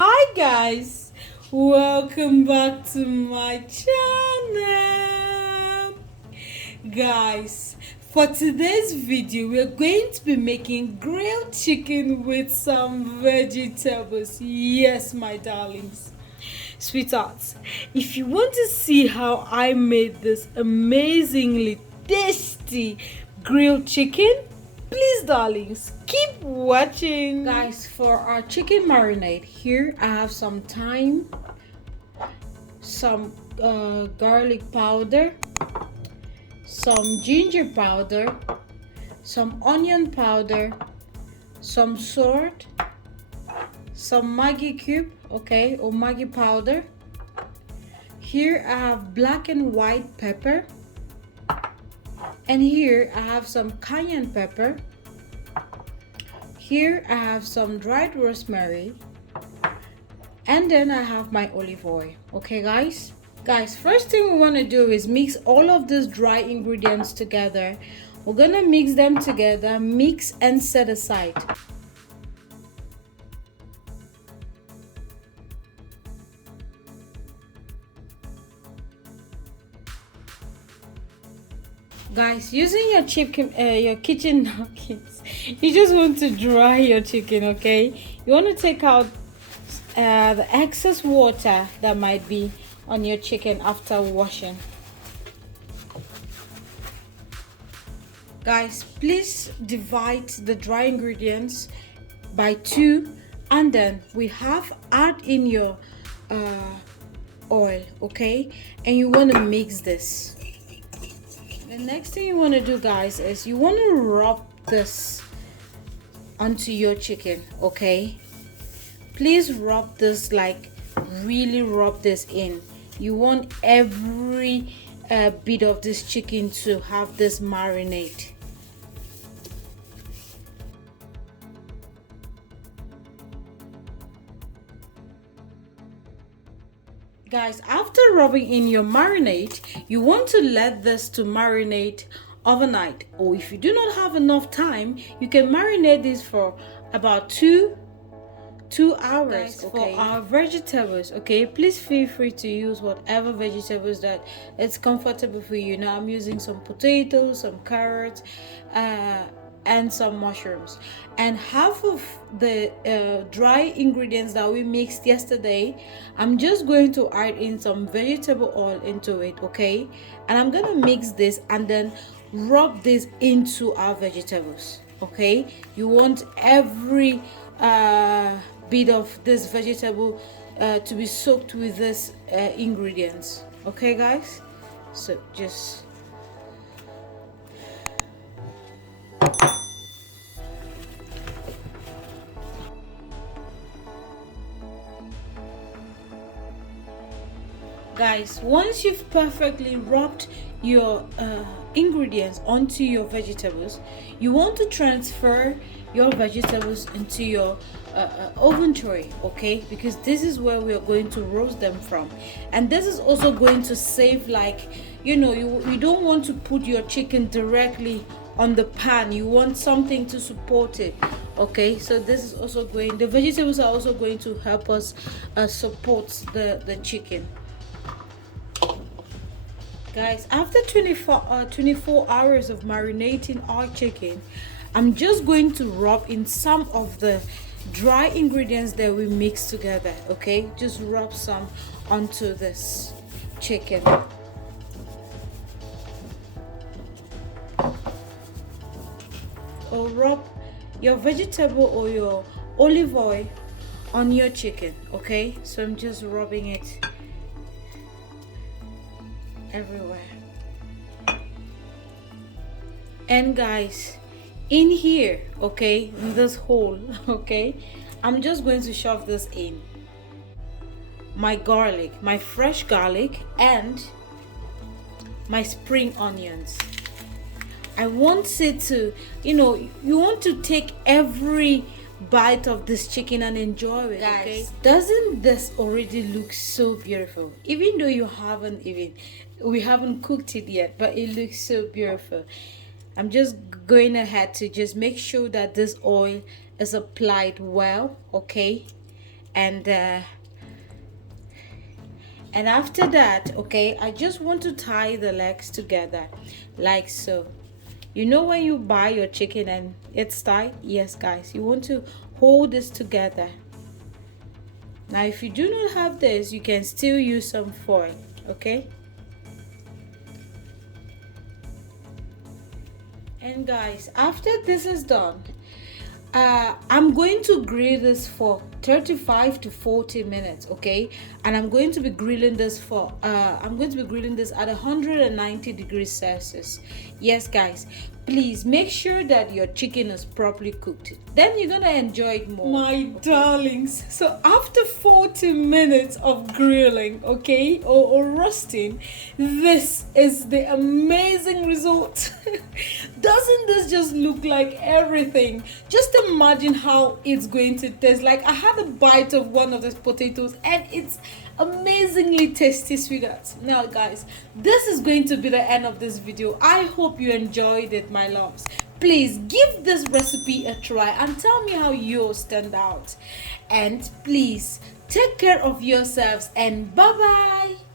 Hi guys, welcome back to my channel. Guys, for today's video we're going to be making grilled chicken with some vegetables. Yes, my darlings, sweethearts, if you want to see how I made this amazingly tasty grilled chicken, please darlings keep watching. Guys, for our chicken marinade, here I have some thyme, some garlic powder, some ginger powder, some onion powder, some salt, some Maggi cube, okay, or Maggi powder. Here I have black and white pepper, and here I have some cayenne pepper. Here I have some dried rosemary, and then I have my olive oil. Okay guys, first thing we want to do is mix all of these dry ingredients together. We're gonna mix them together, mix and set aside. Guys, using your kitchen napkins, you just want to dry your chicken, okay? You want to take out the excess water that might be on your chicken after washing. Guys, please divide the dry ingredients by 2, and then add in your oil, okay? And you want to mix this. The next thing you want to do, guys, is you want to rub this onto your chicken, okay? Please rub this, like really rub this in. You want every bit of this chicken to have this marinade. Guys, after rubbing in your marinade, you want to let this to marinate overnight, or if you do not have enough time, you can marinate this for about 2 hours. Guys, okay, for our vegetables, okay, please feel free to use whatever vegetables that it's comfortable for you. Now I'm using some potatoes, some carrots, and some mushrooms, and half of the dry ingredients that we mixed yesterday, I'm just going to add in some vegetable oil into it, okay? And I'm gonna mix this and then rub this into our vegetables, okay? You want every bit of this vegetable to be soaked with this ingredients, okay guys? So just guys, once you've perfectly rubbed your ingredients onto your vegetables, you want to transfer your vegetables into your oven tray, okay? Because this is where we are going to roast them from, and this is also going to save, like, you know, you don't want to put your chicken directly on the pan. You want something to support it, okay? So this is also the vegetables are also going to help us support the chicken. Guys, after 24 hours of marinating our chicken, I'm just going to rub in some of the dry ingredients that we mixed together, okay? Just rub some onto this chicken. Or rub your vegetable or your olive oil on your chicken, okay? So I'm just rubbing it everywhere. And guys, in here, okay, in this hole, okay, I'm just going to shove this in my garlic, my fresh garlic, and my spring onions. I want it to, you know, you want to take every bite of this chicken and enjoy it. Guys, okay, doesn't this already look so beautiful? Even though we haven't cooked it yet, but it looks so beautiful. I'm just going ahead to just make sure that this oil is applied well, okay? and after that, okay, I just want to tie the legs together like so. You know when you buy your chicken and it's tied? Yes, guys, you want to hold this together. Now if you do not have this, you can still use some foil, okay? And guys, after this is done, I'm going to grill this for 35 to 40 minutes, okay? And I'm going to be grilling this for I'm going to be grilling this at 190 degrees Celsius. Yes, guys, please make sure that your chicken is properly cooked, then you're gonna enjoy it more, my darlings. So after 40 minutes of grilling, okay, or roasting, this is the amazing result. Doesn't this just look like everything? Just imagine how it's going to taste. Like, I had a bite of one of these potatoes and it's amazingly tasty, sweethearts. Now guys, this is going to be the end of this video. I hope you enjoyed it, my loves. Please give this recipe a try and tell me how yours turned out. And please take care of yourselves, and bye bye.